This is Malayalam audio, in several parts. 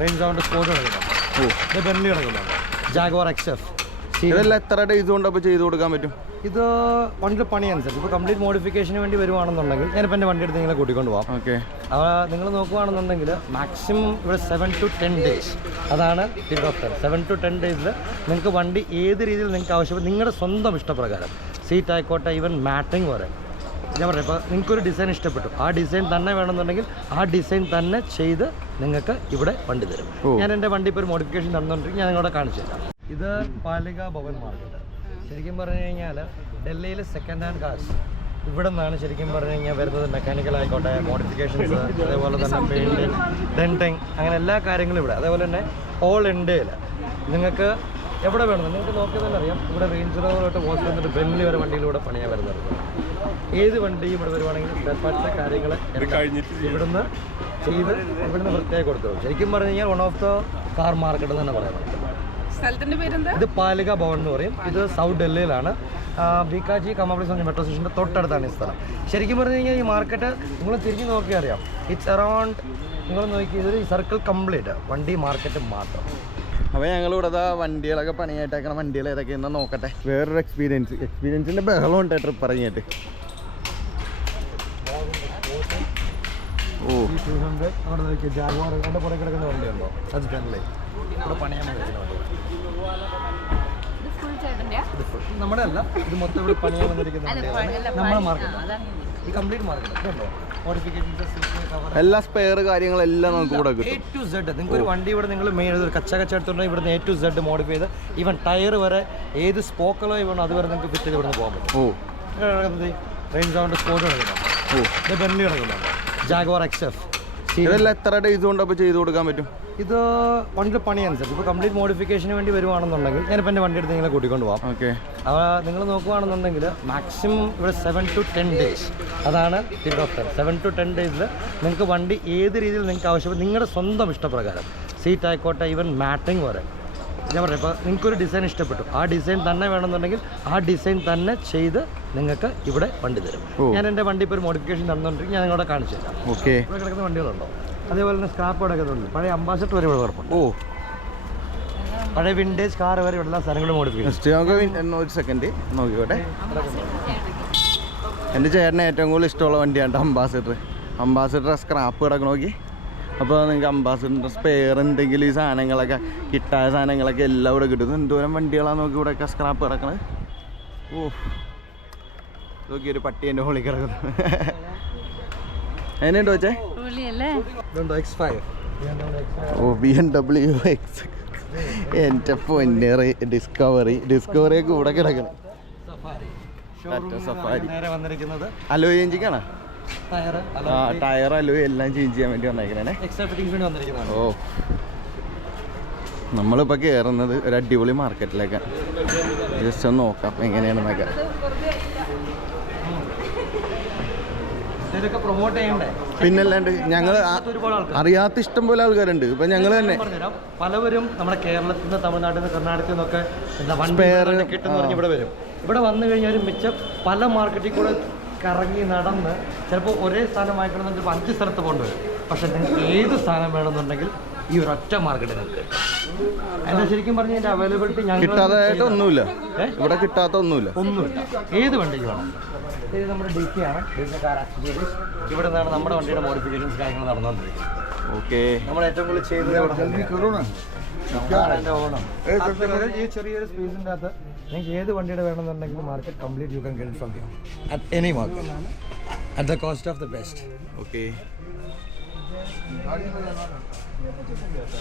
റേഞ്ച് റൗണ്ട് സ്പോർട്ട് കിടക്കുന്നുണ്ട് ബെന്നി കിടക്കുന്നുണ്ട് ജാഗോർ എക്സ് എഫ് ഇതെല്ലാം എത്ര ഡേയ്സ് കൊണ്ട് അപ്പോൾ ചെയ്ത് കൊടുക്കാൻ പറ്റും? ഇത് വണ്ടിയുടെ പണി അനുസരിച്ച് ഇപ്പോൾ കംപ്ലീറ്റ് മോഡിഫിക്കേഷന് വേണ്ടി വരുവാണെന്നുണ്ടെങ്കിൽ ഞാനിപ്പോൾ എന്റെ വണ്ടി എടുത്ത് നിങ്ങളെ കൂട്ടിക്കൊണ്ട് പോകാം ഓക്കെ. നിങ്ങൾ നോക്കുവാണെന്നുണ്ടെങ്കിൽ മാക്സിമം ഇവിടെ സെവൻ ടു ടെൻ ഡേയ്സ് അതാണ് ഡോക്ടർ സെവൻ ടു ടെൻ ഡേയ്സിൽ നിങ്ങൾക്ക് വണ്ടി ഏത് രീതിയിൽ നിങ്ങൾക്ക് ആവശ്യം നിങ്ങളുടെ സ്വന്തം ഇഷ്ടപ്രകാരം. സീറ്റ് ആയിക്കോട്ടെ ഈവൻ മാറ്റിങ് വരെ. ഞാൻ പറയാം ഇപ്പോൾ നിങ്ങൾക്കൊരു ഡിസൈൻ ഇഷ്ടപ്പെട്ടു. ആ ഡിസൈൻ തന്നെ വേണമെന്നുണ്ടെങ്കിൽ ആ ഡിസൈൻ തന്നെ ചെയ്ത് നിങ്ങൾക്ക് ഇവിടെ വണ്ടി തരും. ഞാൻ എന്റെ വണ്ടി ഇപ്പോൾ ഒരു മോഡിഫിക്കേഷൻ നടന്നുകൊണ്ടിരിക്കും ഞാൻ നിങ്ങളോട് കാണിച്ചു തരാം. ഇത് പാലിക ഭവൻ മാർക്കറ്റ് ശരിക്കും പറഞ്ഞു കഴിഞ്ഞാൽ ഡൽഹിയിലെ സെക്കൻഡ് ഹാൻഡ് കാർസ് ഇവിടെ നിന്നാണ് ശരിക്കും പറഞ്ഞു കഴിഞ്ഞാൽ വരുന്നത്. മെക്കാനിക്കൽ ആയിക്കോട്ടെ മോഡിഫിക്കേഷൻസ് അതേപോലെ തന്നെ പെയിന്റിങ് ഡെന്റിങ് അങ്ങനെ എല്ലാ കാര്യങ്ങളും ഇവിടെ. അതേപോലെ തന്നെ ഓൾ ഇന്ത്യയിൽ നിങ്ങൾക്ക് എവിടെ വേണം? നിങ്ങൾക്ക് നോക്കിയാൽ തന്നെ അറിയാം. ഇവിടെ റേഞ്ച് റോവറോട്ട് വാച്ച് വന്നിട്ട് ബെന്നി വരെ വണ്ടിയിലൂടെ പണിയാൻ വരുന്നത്. ഏത് വണ്ടിയും ഇവിടെ വരുവാണെങ്കിൽ സ്പെയർ കാര്യങ്ങൾ ഇവിടുന്ന് ചെയ്ത് ഇവിടുന്ന് വൃത്തിയായി കൊടുത്തു. ശരിക്കും പറഞ്ഞു കഴിഞ്ഞാൽ one of the car market എന്ന് തന്നെ പറയാം. സ്ഥലത്തിന്റെ പേരെന്താ? ഇത് പാലിക ഭവൻ എന്ന് പറയും. ഇത് സൗത്ത് ഡൽഹിയിലാണ്. ബിക്കാജി കമാപ്ലിസ് പറഞ്ഞ മെട്രോ സ്റ്റേഷന്റെ തൊട്ടടുത്താണ് ഈ സ്ഥലം. ശരിക്കും പറഞ്ഞു കഴിഞ്ഞാൽ ഈ മാർക്കറ്റ് നിങ്ങൾ തിരിഞ്ഞ് നോക്കിയാൽ അറിയാം. ഇറ്റ്സ് അറൗണ്ട് നിങ്ങൾ നോക്കി ഇതൊരു സർക്കിൾ കംപ്ലീറ്റ് വണ്ടി മാർക്കറ്റ് മാത്രം. അപ്പോൾ ഞങ്ങൾ ഇവിടെ വണ്ടികളൊക്കെ പണിയായിട്ടേക്കണ വണ്ടികൾ ഏതൊക്കെയെന്ന് നോക്കട്ടെ. വേറൊരു എക്സ്പീരിയൻസ് എക്സ്പീരിയൻസിന്റെ ബഹളം ഉണ്ട് ട്രിപ്പ് ഇറങ്ങിയിട്ട്. ഓ. നമ്മുടെ അല്ല ഇത് മൊത്തം ഇവിടെ പണിയാൻ വന്നിരിക്കുന്ന നമ്മളെ നമ്മുടെ മാർക്കറ്റ് ഈ കംപ്ലീറ്റ് മാർക്കറ്റ് എല്ലാ സ്പെയർ കാര്യങ്ങളെല്ലാം നമുക്ക് ഇവിടെ എ ടു സെഡ് നിങ്ങൾക്ക് ഒരു വണ്ടി ഇവിടെ നിങ്ങൾ മെയിൻ ഒരു കച്ച കച്ച എടുത്തുണ്ടെങ്കിൽ ഇവിടുന്ന് എ ടു സെഡ് മോഡിഫൈ ചെയ്ത് ഈവൻ ടയർ വരെ ഏത് സ്പോക്കലോ വേണം അതുവരെ നിങ്ങൾക്ക് ഫിറ്റ് ചെയ്ത് ഇവിടുന്ന് പോകാൻ പറ്റും. ഓ. റേഞ്ച് സൗണ്ട് കിടക്കുന്നുണ്ട് ഇത് ബെന്നി കിടക്കുന്നുണ്ട് ജാഗ്വാർ എക്സ് എഫ് ഇതെല്ലാം എത്ര ഡേയ്സ് കൊണ്ട് അപ്പോൾ ചെയ്ത് കൊടുക്കാൻ പറ്റും? ഇത് വണ്ടിയുടെ പണി അനുസരിച്ച് ഇപ്പോൾ കംപ്ലീറ്റ് മോഡിഫിക്കേഷന് വേണ്ടി വരുവാണെന്നുണ്ടെങ്കിൽ ഞാനിപ്പോൾ എന്റെ വണ്ടി എടുത്ത് നിങ്ങളെ കൂട്ടിക്കൊണ്ട് പോകാം ഓക്കെ നിങ്ങൾ നോക്കുവാണെന്നുണ്ടെങ്കിൽ മാക്സിമം ഇവിടെ സെവൻ ടു ടെൻ ഡേയ്സ് അതാണ് ടൈം സെവൻ ടു ടെൻ ഡേയ്സിൽ നിങ്ങൾക്ക് വണ്ടി ഏത് രീതിയിൽ നിങ്ങൾക്ക് ആവശ്യം നിങ്ങളുടെ സ്വന്തം ഇഷ്ടപ്രകാരം സീറ്റ് ആയിക്കോട്ടെ ഈവൻ മാറ്റിംഗ് വരെ. ഞാൻ പറയാം ഇപ്പോൾ നിങ്ങൾക്കൊരു ഡിസൈൻ ഇഷ്ടപ്പെട്ടു. ആ ഡിസൈൻ തന്നെ വേണമെന്നുണ്ടെങ്കിൽ ആ ഡിസൈൻ തന്നെ ചെയ്ത് നിങ്ങൾക്ക് ഇവിടെ വണ്ടി തരും. ഞാൻ എന്റെ വണ്ടി ഇപ്പോൾ ഒരു മോഡിഫിക്കേഷൻ നടന്നുകൊണ്ടിരിക്കും ഞാൻ നിങ്ങളോട് കാണിച്ചു തരാം. ഓക്കെ. ഇവിടെ കിടക്കുന്ന വണ്ടികളുണ്ടോ? അതേപോലെ തന്നെ സ്ക്രാപ്പ് കിടക്കുന്നുണ്ട് പഴയ അംബാസഡർ വരെ ഇവിടെ കിടപ്പുണ്ട് ഓ. പഴയ വിൻഡേജ് കാർ വരെ ഇവിടെ എല്ലാ സ്ഥലങ്ങളും മോഡിഫിക്കേഷൻ ഒരു സെക്കൻഡ് നോക്കിക്കോട്ടെ. എന്റെ ചേട്ടന് ഏറ്റവും കൂടുതൽ ഇഷ്ടമുള്ള വണ്ടിയാണ് അംബാസഡർ അംബാസഡർ സ്ക്രാപ്പ് കിടക്കണം നോക്കി. അപ്പോൾ നിങ്ങൾക്ക് അംബാസഡറിന്റെ സ്പെയർ എന്തെങ്കിലും ഈ സാധനങ്ങളൊക്കെ കിട്ടായ സാധനങ്ങളൊക്കെ എല്ലാം ഇവിടെ കിട്ടും. എന്തോരം വണ്ടികളാണ് നോക്കി ഇവിടെയൊക്കെ സ്ക്രാപ്പ് കിടക്കണത് ഓ. നോക്കി ഒരു പട്ടി എന്റെ ഹോളി കിടക്കുന്നു എന്നുണ്ടോ വെച്ചേ ഓ ബി എം ഡബ്ല്യു എക്സ് എന്റെ പൊന്നേറി ഡിസ്കവറി ഡിസ്കവറിയൊക്കെ കൂടെ കിടക്കണം. സഫാരി അലോ എഞ്ചിക്കാണ് ടയർ ആ ടയർ അലോ എല്ലാം ചേഞ്ച് ചെയ്യാൻ വേണ്ടി വന്നേക്കണേ ഓ. നമ്മളിപ്പോൾ കയറുന്നത് ഒരു അടിപൊളി മാർക്കറ്റിലേക്കാണ് ജസ്റ്റ് ഒന്ന് നോക്കാം എങ്ങനെയാണെന്നൊക്കെ. ഇതൊക്കെ പ്രൊമോട്ട് ചെയ്യണ്ടേ? പിന്നല്ലാണ്ട് ഞങ്ങൾ അറിയാത്ത ഇഷ്ടം പോലെ ആൾക്കാരുണ്ട്. ഇപ്പൊ ഞങ്ങൾ തന്നെ. പലവരും നമ്മുടെ കേരളത്തിൽ നിന്ന് തമിഴ്നാട്ടിൽ നിന്ന് കർണാടകത്തിൽ നിന്നൊക്കെ എന്താ കിട്ടുന്ന ഇവിടെ വരും. ഇവിടെ വന്നു കഴിഞ്ഞാൽ മിച്ചം പല മാർക്കറ്റിൽ കൂടെ കറങ്ങി നടന്ന് ചിലപ്പോൾ ഒരേ സ്ഥാനം വാങ്ങിക്കണം ചിലപ്പോൾ അഞ്ച് സ്ഥലത്ത് പോകേണ്ടി വരും. പക്ഷെ നിങ്ങൾക്ക് ഏത് സ്ഥാനം വേണമെന്നുണ്ടെങ്കിൽ ഈ ഒരൊറ്റ മാർക്കറ്റ് നിങ്ങൾക്ക്. അതിന് ശരിക്കും പറഞ്ഞാൽ അവൈലബിലിറ്റി ഞങ്ങൾ കിട്ടാതായിട്ട് ഒന്നുമില്ല? ഇവിടെ കിട്ടാത്ത ഒന്നുമില്ല. ഒന്നുമില്ല. ഏത് വണ്ടിക്ക് വേണം? ഇത് നമ്മുടെ ഡി സി ആണ് ഡി സി കാർ അക്സസറീസ് ഇവിടെ നിന്നാണ് നമ്മുടെ വണ്ടിയുടെ മോഡിഫിക്കേഷൻസ് കാര്യങ്ങൾ നടന്നുകൊണ്ടിരിക്കുന്നത്. ഓക്കെ. നമ്മൾ ഏറ്റവും കൂടുതൽ അത്രയും ഈ ചെറിയൊരു സ്പേസിന്റെ അകത്ത് നിങ്ങൾക്ക് ഏത് വണ്ടിയുടെ വേണമെന്നുണ്ടെങ്കിലും market complete you can get from you at any market at the cost of the best okay.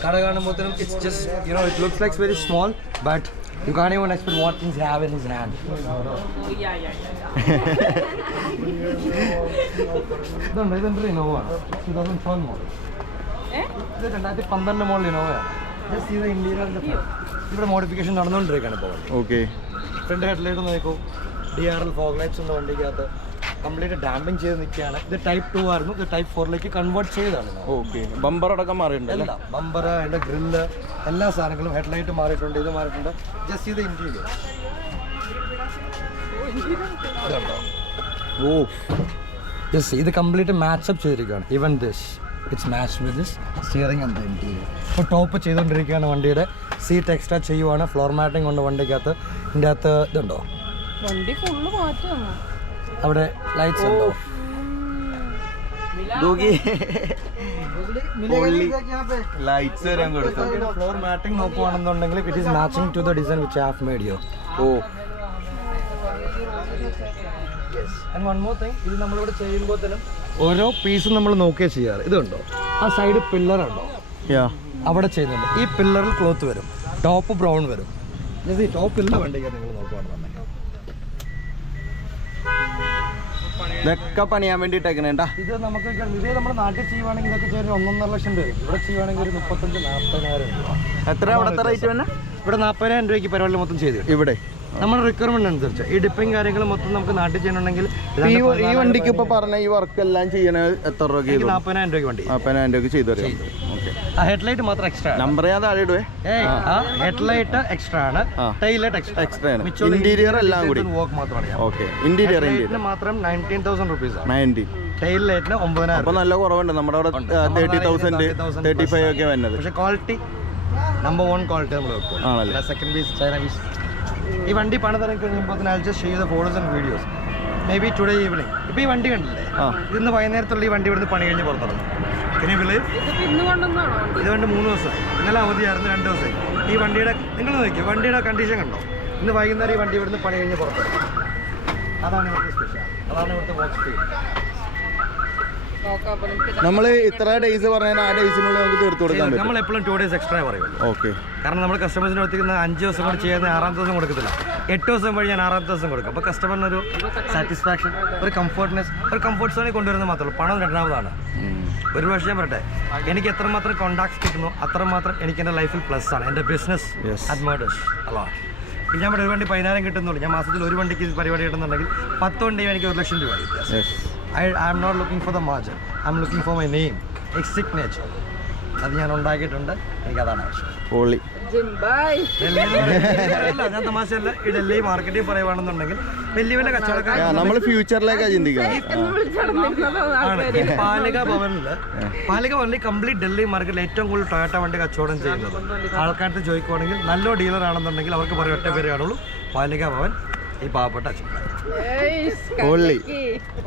കട കാണുമ്പോഴത്തേനും it's just you know it looks likes very small but you can even expect what things have in his hand ഇതുണ്ട് ഇതെന്റെ Innova two thousand twelve model ഇത് രണ്ടായിരത്തി പന്ത്രണ്ട് മോഡൽ ഇനോവയാണ് ജസ്റ്റ് ഇത് ഇന്ത്യയിലെ ഇവിടെ മോഡിഫിക്കേഷൻ നടന്നുകൊണ്ടിരിക്കുകയാണ് ഇപ്പോൾ. ഓക്കെ ഫ്രണ്ട് ഹെഡ്ലൈറ്റ് നോക്കൂ. D R L fog lights ഉണ്ട് വണ്ടിക്കകത്ത്. കംപ്ലീറ്റ് ഡാമേജ് ചെയ്ത് നിൽക്കുകയാണ്. ഇത് ടൈപ്പ് ടു ആയിരുന്നു. ഇത് ടൈപ്പ് ഫോറിലേക്ക് കൺവേർട്ട് ചെയ്താണ് ഓക്കെ ബമ്പർ അടക്കം മാറിയിട്ടുണ്ട് ബമ്പർ അതിന്റെ ഗ്രില്ല് എല്ലാ സാധനങ്ങളും ഹെഡ്ലൈറ്റ് മാറിയിട്ടുണ്ട് ഇത് മാറിയിട്ടുണ്ട്. ജസ്റ്റ് ഇത് ഇന്റീരിയർ ഇതുണ്ടോ? ഓ. യെസ് ഇത് കംപ്ലീറ്റ് മാച്ചപ്പ് ചെയ്തിരിക്കുകയാണ്. Even this it's match with this steering and interior ഇപ്പോൾ ടോപ്പ് ചെയ്തുകൊണ്ടിരിക്കുകയാണ് വണ്ടിയുടെ. സീറ്റ് എക്സ്ട്രാ ചെയ്യുവാണ്. ഫ്ലോർ മാറ്റിംഗ് കൊണ്ട് വണ്ടിക്കകത്ത്. ഇതിന്റെ അകത്ത് ഇതുണ്ടോ? വണ്ടി ഫുള്ള് മാറ്റം അവിടെ ലൈറ്റ്സ് ഉണ്ടോ? ലൈറ്റ്സ് വരാൻ കൊടുത്തു. Floor matting നോക്കുവാണെന്നുണ്ടെങ്കിൽ it is matching to the design which half made you ഓ. ഇത് നമ്മളിവിടെ ഓരോ പീസും നമ്മൾ നോക്കിയാ ചെയ്യാറ്. ഇതുണ്ടോ? ആ സൈഡ് പില്ലർ ഉണ്ടോ? യാ അവിടെ ചെയ്യുന്നുണ്ട്. ഈ പില്ലറിൽ ക്ലോത്ത് വരും. ടോപ്പ് ബ്രൗൺ വരും. ടോപ്പ് ഇല്ല വേണ്ടി നിങ്ങൾ നോക്കുവാണെന്നുണ്ടെങ്കിൽ. ഇതൊക്കെ പണിയാൻ വേണ്ടിട്ടേക്കണേണ്ട ഇത് നമുക്ക് ഇതേ നമ്മുടെ നാട്ടിൽ ചെയ്യുവാണെങ്കിൽ ഇതൊക്കെ ചെയ്യാൻ ഒന്നൊന്നര ലക്ഷം രൂപ ഇവിടെ ചെയ്യുവാണെങ്കിൽ ഒരു മുപ്പത്തഞ്ച് നാൽപ്പതിനായിരം രൂപ. എത്ര അവിടുത്തെ റേറ്റ് തന്നെ ഇവിടെ നാൽപ്പതിനായിരം രൂപയ്ക്ക് പരിപാടി മൊത്തം ചെയ്തു ഇവിടെ? നമ്മുടെ റിക്വയർമെന്റ് അനുസരിച്ച് ഈ ഡിപ്പിംഗ് കാര്യങ്ങൾ മൊത്തം നമുക്ക് നാട്ടിൽ ചെയ്യണമെങ്കിൽ ഈ വണ്ടിക്ക് ഇപ്പൊ പറഞ്ഞ ഈ വർക്ക് എല്ലാം ചെയ്യണ എത്ര രൂപ നാൽപ്പതിനായിരം രൂപയ്ക്ക് വണ്ടി. നാൽപ്പതിനായിരം രൂപയ്ക്ക് ചെയ്തു തരാം. ഹെഡ്ലൈറ്റ് മാത്രം എക്സ്ട്രാ നമ്പർ ഞാൻ താഴെ ഇടുവേ. ഹെഡ്ലൈറ്റ് എക്സ്ട്രാ ആണ്. ടൈലൈറ്റ് എക്സ്ട്രാ എക്സ്ട്രാ ആണ്. ഇന്റീരിയർ എല്ലാം കൂടി. വർക്ക് മാത്രമാണ് ഓക്കെ ഇന്റീരിയർ ഇന്റീരിയർ മാത്രം നയന്റീൻ തൗസൻഡ് റുപ്പീസ് ആണ്. നയന്റി ടൈൽ ലൈറ്റിന് ഒമ്പതിനായിരം അപ്പൊ നല്ല കുറവുണ്ട്. നമ്മുടെ അവിടെ തേർട്ടി തൗസൻഡ് തേർട്ടി ഫൈവ് ഒക്കെ വരുന്നത് പക്ഷെ ക്വാളിറ്റി നമ്പർ വൺ ക്വാളിറ്റി നമ്മൾ വെക്കും. ആണല്ലേ? സെക്കൻഡ് പീസ് ചൈന പീസ് ഈ വണ്ടി പണിതിറങ്ങി കഴിയുമ്പോൾ ഐ ജസ്റ്റ് ചെയ്ത photos and videos may be today evening ഇപ്പോൾ ഈ വണ്ടി കണ്ടില്ലേ. ഇന്ന് വൈകുന്നേരത്തുള്ള ഈ വണ്ടി ഇവിടുന്ന് പണി കഴിഞ്ഞ് പുറത്തിറങ്ങും. ഇത് വണ്ടി ഇത് വേണ്ട മൂന്ന് ദിവസം. ഇന്നലെ അവധിയായിരുന്നു രണ്ട് ദിവസം. ഈ വണ്ടിയുടെ നിങ്ങൾ നോക്കിയോ? വണ്ടിയുടെ കണ്ടീഷൻ കണ്ടോ? ഇന്ന് വൈകുന്നേരം ഈ വണ്ടി ഇവിടുന്ന് പണി കഴിഞ്ഞ് പുറത്തിറങ്ങും അതാണ് ഇവിടുത്തെ സ്പെഷ്യൽ അതാണ് ഇവിടുത്തെ സ്പീഡ് നമുക്ക് നമ്മൾ ഇത്ര ഡേയ്സ് പറഞ്ഞാൽ ആ ഡേയ്സിനുള്ളിൽ നമുക്ക് തീർത്തു കൊടുക്കാൻ പറ്റും. നമ്മൾ എപ്പോഴും ടു ഡേയ്സ് എക്സ്ട്രാ പറയുള്ളൂ. ഓക്കെ കാരണം നമ്മൾ കസ്റ്റമേഴ്സിന് കൊടുത്തിരിക്കുന്ന അഞ്ച് ദിവസം കൂടി ചെയ്യുന്ന ആറാം ദിവസം കൊടുക്കത്തില്ല. എട്ട് ദിവസം വഴി ഞാൻ ആറാം ദിവസം കൊടുക്കും. അപ്പോൾ കസ്റ്റമറിനൊരു സാറ്റിസ്ഫാക്ഷൻ ഒരു കംഫർട്ട്നെസ് ഒരു കംഫർട്ട് സോണിൽ കൊണ്ടുവരുന്നത് മാത്രമേ ഉള്ളൂ. പണം രണ്ടാമതാണ്. ഒരു പക്ഷേ ഞാൻ പറയട്ടെ. എനിക്ക് എത്രമാത്രം കോണ്ടാക്ട്സ് കിട്ടുന്നു അത്രമാത്രം എനിക്ക് എന്റെ ലൈഫിൽ പ്ലസ് ആണ്. എന്റെ ബിസിനസ് അഡ്മേഡേഴ്സ് അല്ലോ ഞാൻ ഇവിടെ ഒരു വണ്ടി പതിനായിരം കിട്ടുന്നുള്ളൂ. ഞാൻ മാസത്തിൽ ഒരു വണ്ടിക്ക് പരിപാടി കിട്ടുന്നുണ്ടെങ്കിൽ പത്ത് വണ്ടി എനിക്ക് ഒരു ലക്ഷം രൂപ I I'm not looking for the margin I am looking for my name X signature അത് ഞാൻ ഉണ്ടാക്കിയിട്ടുണ്ട്. എനിക്കതാണ് ആവശ്യം. അല്ല ഞാൻ തമാശയല്ല ഈ ഡൽഹി മാർക്കറ്റിൽ പറയുവാണെന്നുണ്ടെങ്കിൽ വലിയ വലിയ കച്ചവടക്കാർ നമ്മൾ ഫ്യൂച്ചറിലേക്കാ ചിന്തിക്കുന്നത് പാലിക ഭവനിൽ പാലിക ഭവനിൽ കംപ്ലീറ്റ് ഡൽഹി മാർക്കറ്റിൽ ഏറ്റവും കൂടുതൽ ടൊയോട്ട വണ്ടി കച്ചവടം ചെയ്യുന്നത്. ആൾക്കാർക്ക് ചോദിക്കുവാണെങ്കിൽ നല്ല ഡീലർ ആണെന്നുണ്ടെങ്കിൽ അവർക്ക് പറയും ഒറ്റ പേര് കാണുള്ളൂ പാലിക ഭവൻ ഈ പാവപ്പെട്ട പൊള്ളി.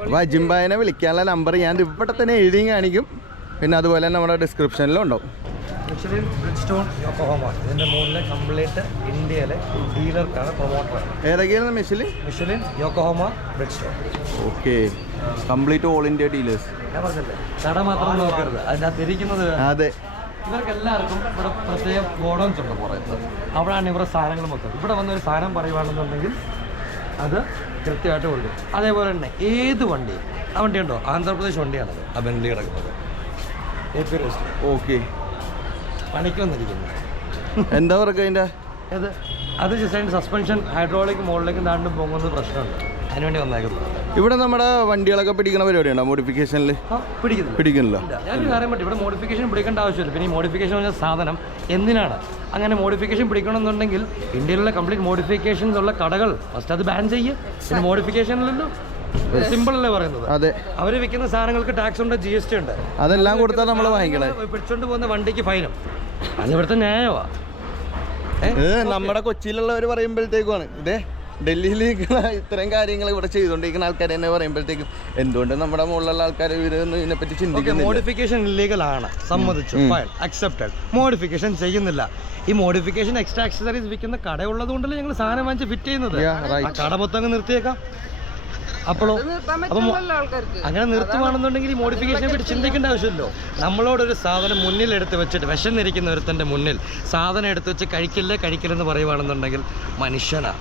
അപ്പോൾ അജിംബായനെ വിളിക്കാനുള്ള നമ്പർ ഞാൻ ഇവിടെ തന്നെ എഴുതി കാണിക്കും. പിന്നെ അതുപോലെ തന്നെ നമ്മുടെ ഡിസ്ക്രിപ്ഷനിലും ഉണ്ടാവും. മിഷലിൻ ബ്രിഡ്സ്റ്റോൺ യോക്കോഹോമ ഇതിന്റെ മുകളിൽ കംപ്ലീറ്റ് ഇന്ത്യയിലെ ഡീലർക്കാണ് പ്രൊമോട്ടർ ഏതൊക്കെയാണ് Michelin Michelin Yokohama Bridgestone okay complete all India dealers ഞാൻ പറഞ്ഞില്ലേ? കട മാത്രം നോക്കരുത്. അതിനകത്ത് ഇരിക്കുന്നത് അതെ. ഇവർക്കെല്ലാവർക്കും ഇവിടെ പ്രത്യേകം ഗോഡൗൺസ് ഉണ്ട് പുറത്ത്. അവിടെയാണ് ഇവരുടെ സാധനങ്ങൾ മൊത്തം. ഇവിടെ വന്ന ഒരു സാധനം പറയുവാണെന്നുണ്ടെങ്കിൽ അത് കൃത്യമായിട്ട് കൊടുക്കും. അതേപോലെ തന്നെ ഏത് വണ്ടി? ആ വണ്ടി ഉണ്ടോ? ആന്ധ്രാപ്രദേശ് വണ്ടിയാണത്. ആ ബംഗ്ലി കിടക്കുന്നത്. ഓക്കെ പണിക്ക് വന്നിരിക്കുന്നത് എന്താ പറയുക അതിന്റെ അത് അത് ജസ്റ്റ് സസ്പെൻഷൻ ഹൈഡ്രോളിക് മുകളിലേക്ക് താണ്ടും പോകുന്നത് പ്രശ്നമുണ്ട്. അതിനുവേണ്ടി വന്നേക്കുന്നത് ഇവിടെ നമ്മുടെ വണ്ടികളൊക്കെ പിടിക്കുന്ന പരിപാടിയുണ്ടോ മോഡിഫിക്കേഷനിൽ പിടിക്കുന്നു പിടിക്കുന്നില്ല. പിടിക്കുന്നില്ല. ഞാനൊരു കാര്യം പറ്റും ഇവിടെ മോഡിഫിക്കേഷൻ പിടിക്കേണ്ട ആവശ്യമില്ല. പിന്നെ ഈ മോഡിഫിക്കേഷൻ പറഞ്ഞ സാധനം എന്തിനാണ്? അങ്ങനെ മോഡിഫിക്കേഷൻ പിടിക്കണമെന്നുണ്ടെങ്കിൽ ഇന്ത്യയിലുള്ള കംപ്ലീറ്റ് മോഡിഫിക്കേഷൻസ് ഉള്ള കടകൾ ഫസ്റ്റ് അത് ബാൻ ചെയ്യും. പിന്നെ മോഡിഫിക്കേഷനിലല്ലോ സിമ്പിൾ അല്ലേ പറയുന്നത്. അതെ. അവർ വിൽക്കുന്ന സാധനങ്ങൾക്ക് ടാക്സ് ഉണ്ട് ജി എസ് ടി ഉണ്ട്. അതെല്ലാം കൊടുത്താൽ നമ്മൾ വാങ്ങിക്കണേ. പിടിച്ചോണ്ട് പോകുന്ന വണ്ടിക്ക് ഫൈനും അത് ഇവിടുത്തെ ന്യായമാ ഇത് നമ്മുടെ കൊച്ചിയിലുള്ളവർ പറയുമ്പോഴത്തേക്കുമാണ്. ഇതേ ഡൽഹിയിൽ ഇത്രയും കാര്യങ്ങൾ ഇവിടെ ചെയ്തുകൊണ്ടിരിക്കുന്ന ആൾക്കാർ തന്നെ പറയുമ്പോഴത്തേക്കും എന്തുകൊണ്ട് നമ്മുടെ മുകളിലുള്ള ആൾക്കാർ ഇവരൊന്നും ഇതിനെപ്പറ്റി ഓക്കെ ചിന്തിക്കുന്നില്ല? മോഡിഫിക്കേഷൻ ഇല്ലീഗൽ ആണ്. സമ്മതിച്ചു. ഫൈൻ അക്സെപ്റ്റഡ് മോഡിഫിക്കേഷൻ ചെയ്യുന്നില്ല. ഈ മോഡിഫിക്കേഷൻ എക്സ്ട്രാ ആക്സസറീസ് വിൽക്കുന്ന കടയുള്ളത് കൊണ്ടല്ലേ ഞങ്ങൾ സാധനം വാങ്ങിച്ച് ഫിറ്റ് ചെയ്യുന്നത്? കട മൊത്തം നിർത്തിയേക്കാം. അപ്പോഴോ അപ്പൊ അങ്ങനെ നിർത്തുവാണെന്നുണ്ടെങ്കിൽ മോഡിഫിക്കേഷനെ പറ്റി ചിന്തിക്കേണ്ട ആവശ്യമില്ലല്ലോ. നമ്മളോടൊരു സാധനം മുന്നിൽ എടുത്ത് വെച്ചിട്ട് വിശന്നിരിക്കുന്ന ഒരുത്തന്റെ മുന്നിൽ സാധനം എടുത്ത് വെച്ച് കഴിക്കില്ലേ കഴിക്കില്ലെന്ന് പറയുവാണെന്നുണ്ടെങ്കിൽ മനുഷ്യനാ.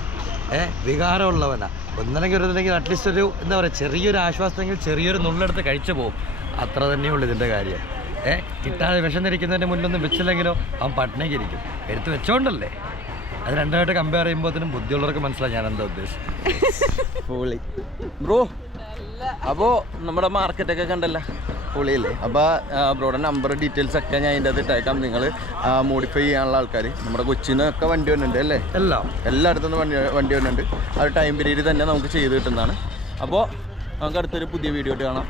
ഏ വികാരമുള്ളവനാ. ഒന്നല്ലെങ്കിൽ ഒരു അറ്റ്ലീസ്റ്റ് ഒരു എന്താ പറയുക ചെറിയൊരു ആശ്വാസമെങ്കിൽ ചെറിയൊരു നുള്ളെടുത്ത് കഴിച്ചു പോകും അത്ര തന്നെയുള്ളൂ ഇതിന്റെ കാര്യം. ഏഹ് കിട്ടാതെ വിഷം ധരിക്കുന്നതിന്റെ മുന്നിലൊന്നും വെച്ചില്ലെങ്കിലോ അവൻ പട്ടിണിക്ക് ഇരിക്കും എടുത്ത് വെച്ചോണ്ടല്ലേ? അത് രണ്ടായിട്ട് കമ്പയർ ചെയ്യുമ്പോഴത്തേനും ബുദ്ധിയുള്ളവർക്ക് മനസ്സിലായി ഞാൻ എന്താ ഉദ്ദേശിച്ചത്. പൊളി. ബ്രോ അപ്പോൾ നമ്മുടെ മാർക്കറ്റൊക്കെ കണ്ടല്ലോ? പൊളിയല്ലേ? അപ്പോൾ ബ്രോയുടെ നമ്പർ ഡീറ്റെയിൽസ് ഒക്കെ ഞാൻ അതിന്റെ അകത്ത് ഇട്ടേക്കാം. നിങ്ങൾ മോഡിഫൈ ചെയ്യാനുള്ള ആൾക്കാർ നമ്മുടെ കൊച്ചിന്നൊക്കെ വണ്ടി വന്നിട്ടുണ്ട് അല്ലേ? എല്ലാം. എല്ലായിടത്തുനിന്ന് വണ്ടി വണ്ടി വന്നിട്ടുണ്ട്. ആ ടൈം പീരീഡ് തന്നെ നമുക്ക് ചെയ്ത് കിട്ടുന്നതാണ്. അപ്പോൾ നമുക്ക് അടുത്തൊരു പുതിയ വീഡിയോ ആയിട്ട് കാണാം.